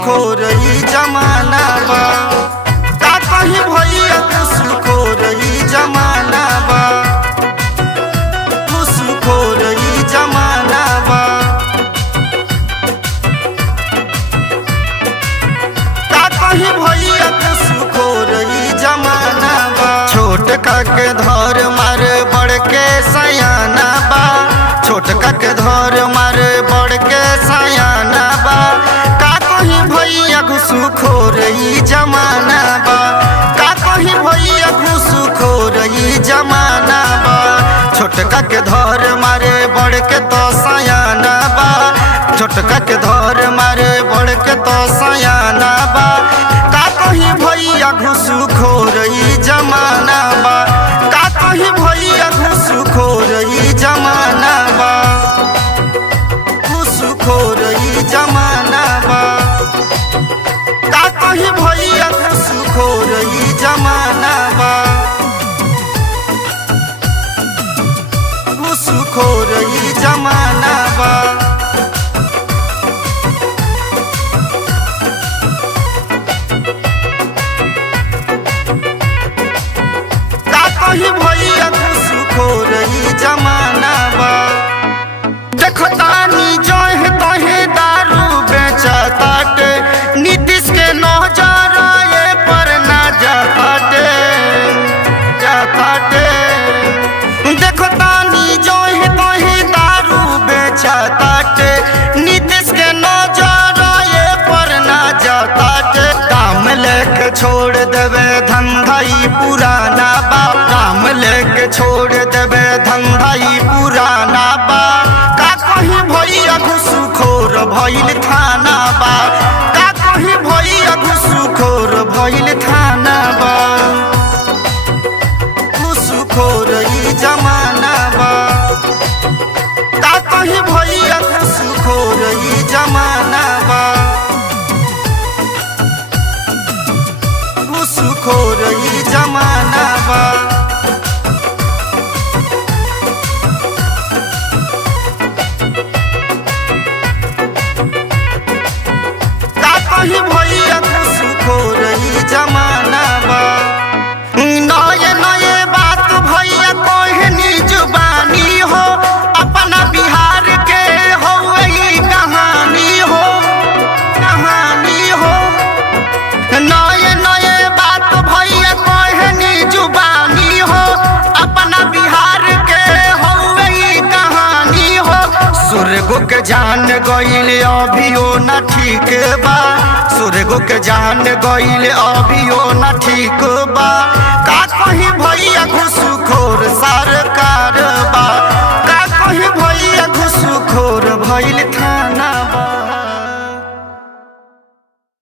घुसखो रही जमाना बा। का कहीं भैया घुसखो रही जमाना बा। घुसखो रही जमाना बा। का कहीं भैया घुसखो रही जमाना बा। छोटका के धर मारे बड़ के सयाना बा। छोटका के धर मारे बड़ के सयाना बा। का कहीं भैया घुसखो रही जमाना बा। का कहीं भैया घुसखो रही जमाना बा। छोटका के धर मारे बड़ के तो सयाना बा। छोटका के धर मारे बड़ के तो सयाना बा। का कहीं भैया घुसखो रही जमाना बा। का कहीं भैया घुसखो रही जमाना बा। घुसखो रही जमाना बा। का कहीं भैया घुसखो रही जमाना बा। घुसखो रही जमाना बा। कहीं भैया घुसखो रही जमाना बा। देखो तानी जो है तोहे दारू बेचताटे। नीतीश के नौजर ये पर ना जाताटे। देखो तानी जो है तोहे दारू बेचताटे। नीतीश के नौजर ये पर ना जाताटे। काम लेके छोड़ देवे धंधाई पुराना बा। काम लेके छोड़ देवे धंधाई पुराना बा। का कहीं भैया घुसखोर भइल थाना बा। का कहीं भैया घुसखोर भइल थाना बा। घुसखोर ई जमाना बा। का कहीं भैया घुसखोर ई जमाना बा। घुसखो रही जमाना बा। का कहीं भैया घुसखो रही जमाना बा। नए नए बात भैया कोहनी जुबानी हो। अपना बिहार के हो वही कहानी हो। कहानी हो नए नए बात भैया कोहनी जुबानी हो। अपना बिहार के हो वही कहानी हो। सुरगो के जान गइल अभियो न ठीक बा। सुरगो के जान गइल अभियो न ठीक बा। का कहीं